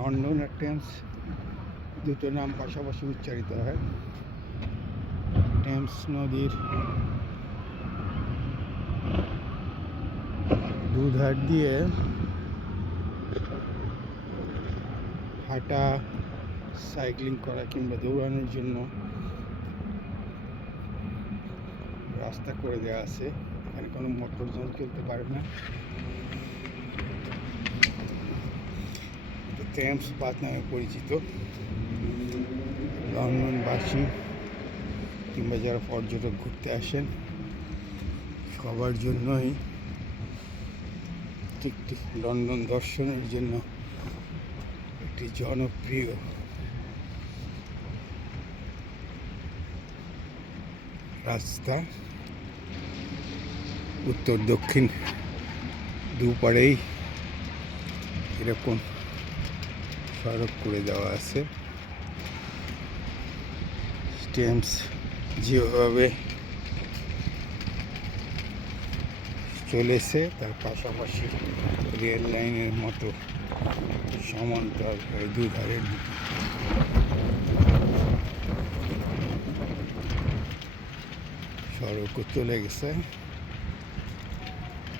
London আর Thames দুটো নাম পাশাপাশি উচ্চারিত হয়। টেমস নদীর দুধার দিয়ে হাঁটা, সাইক্লিং করা কিংবা দৌড়ানোর জন্য রাস্তা করে দেওয়া আছে। এখানে কোনো মোটরযান চলতে পারে না। টেমস পাথ নামে পরিচিত। লন্ডনবাসী কিংবা যারা পর্যটক ঘুরতে আসেন সবার জন্যই ঠিক লন্ডন দর্শনের জন্য একটি জনপ্রিয় রাস্তা। উত্তর দক্ষিণ দুপারেই এরকম সড়ক করে দেওয়া আছে। টেমস যেভাবে চলেছে তার পাশাপাশি রেল লাইনের মতো সমান্তরাল দুধারের সড়কও চলে গেছে।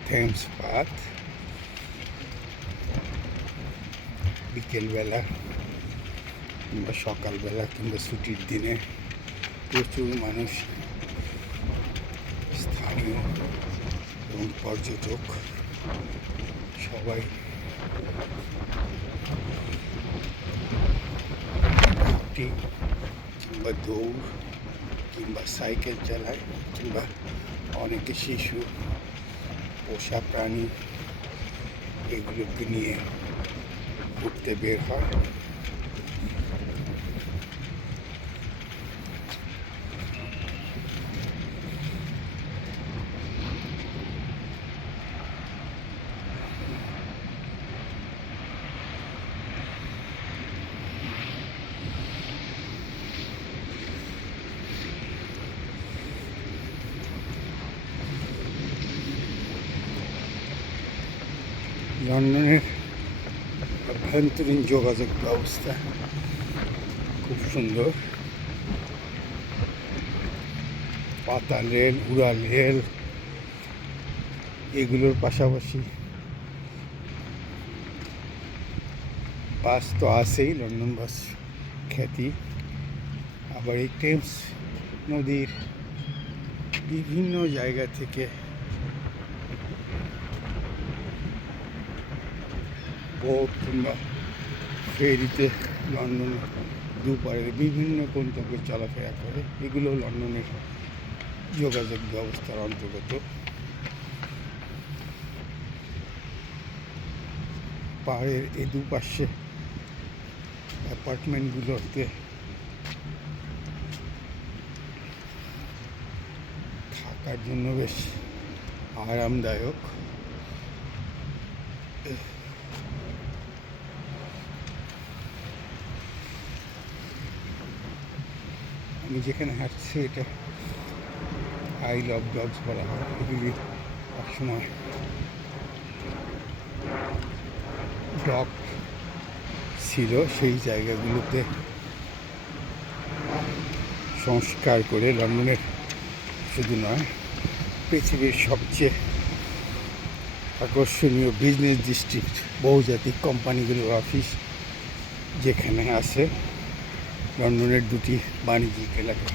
টেমস পাথ বিকেলবেলা কিংবা সকালবেলা কিংবা ছুটির দিনে প্রচুর মানুষ, স্থানীয় এবং পর্যটক সবাই হাঁটি কিংবা দৌড় কিংবা সাইকেল চালায় কিংবা অনেকে শিশু, পোষা প্রাণী এগুলোকে নিয়ে ঘুরতে বের হয়। লন্ডনের আভ্যন্তরীণ যোগাযোগ ব্যবস্থা খুব সুন্দর। পাতাল রেল, উড়াল রেল এগুলোর পাশাপাশি বাস তো আছেই, লন্ডন বাস খ্যাতি। আবার এই টেমস নদীর বিভিন্ন জায়গা থেকে বোট কিংবা ফেরিতে লন্ডনের দুপারের বিভিন্ন গন্তব্যে চলাফেরা করে। এগুলো লন্ডনের যোগাযোগ ব্যবস্থার অন্তর্গত। পাহাড়ের এই দুপাশে অ্যাপার্টমেন্টগুলোতে থাকার জন্য বেশ আরামদায়ক। আমি যেখানে হাঁটছি এটা আইল অফ ডগস বলা হয়। এগুলি একসময় ডগ ছিল, সেই জায়গাগুলোতে সংস্কার করে লন্ডনের শুধু নয় পৃথিবীর সবচেয়ে আকর্ষণীয় বিজনেস ডিস্ট্রিক্ট, বহুজাতিক কোম্পানিগুলোর অফিস যেখানে আছে। লন্ডনের দুটি বাণিজ্যিক এলাকা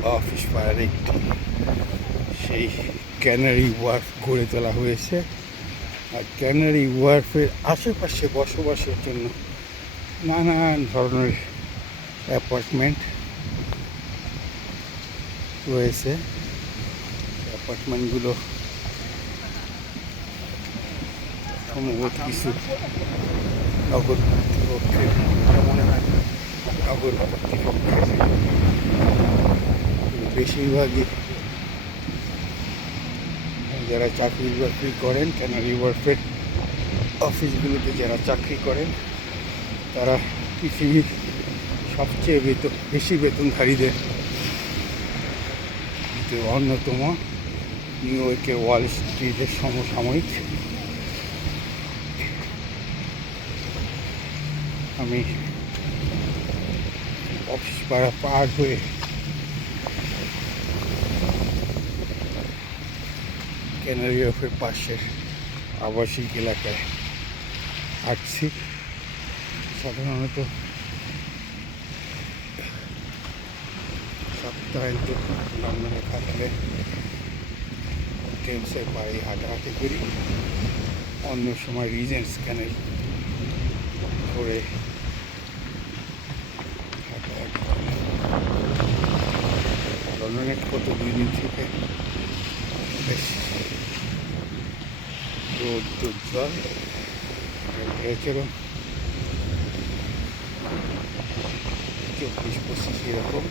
বা অফিস পাড়ার একটি সেই ক্যানারি ওয়ার্ফ গড়ে তোলা হয়েছে। আর ক্যানারি ওয়ার্ফের আশেপাশে বসবাসের জন্য নানান ধরনের অ্যাপার্টমেন্ট রয়েছে। অ্যাপার্টমেন্টগুলো সম্ভবত কিছু নগর কর্তৃপক্ষের, মনে হয় নগর কর্তৃপক্ষের, বেশিরভাগই যারা চাকরি বাকরি করেন, ক্যানারি ওয়ার্ফের অফিসগুলোতে যারা চাকরি করেন তারা পৃথিবীর সবচেয়ে বেশি বেতনধারীদের অন্যতম। নিউ ইয়র্কের ওয়াল স্ট্রিটের সমসাময়িক আমি অফিস পাড়া পার হয়ে ক্যানারি অফের পাশের আবাসিক এলাকায় হাঁটছি। সাধারণত সপ্তাহান্ত লন্ডনে থাকলে টেমসের পাড়ে হাঁটাহাঁটি করি, অন্য সময় রিজেন্টস ক্যানেল ধরে হাঁটাহাঁটি করি। লন্ডনে গত 2 দিন থেকে বেশ রোদ উজ্জ্বল, টেম্পারেচারও 24-25 এরকম।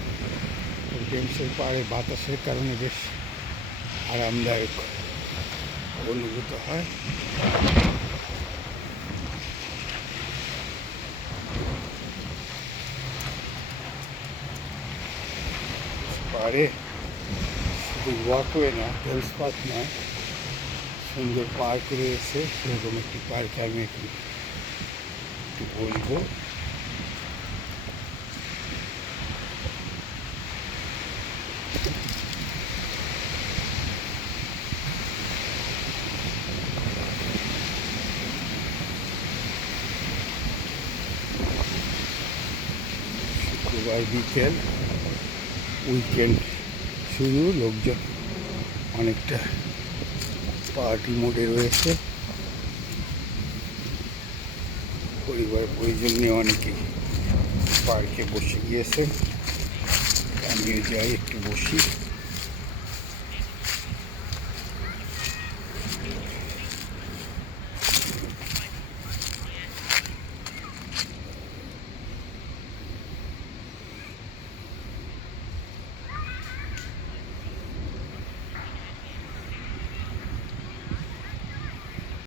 টেমসের পাড়ে বাতাসের কারণে বেশ আরামদায়ক অনুভূত হয়। পাড়ে শুধু ওয়াকওয়ে না, টেলস পার্ক নয়, সুন্দর পার্ক রয়েছে। সেরকম একটি পার্কে আমি একটু বলবো। শুক্রবার বিকেল, উইকেন্ড শুরু, লোকজন অনেকটা পার্টি মোডে রয়েছে। পরিবার পরিজন নিয়ে অনেকেই পার্কে বসে গিয়েছে। আমিও যাই, একটু বসি।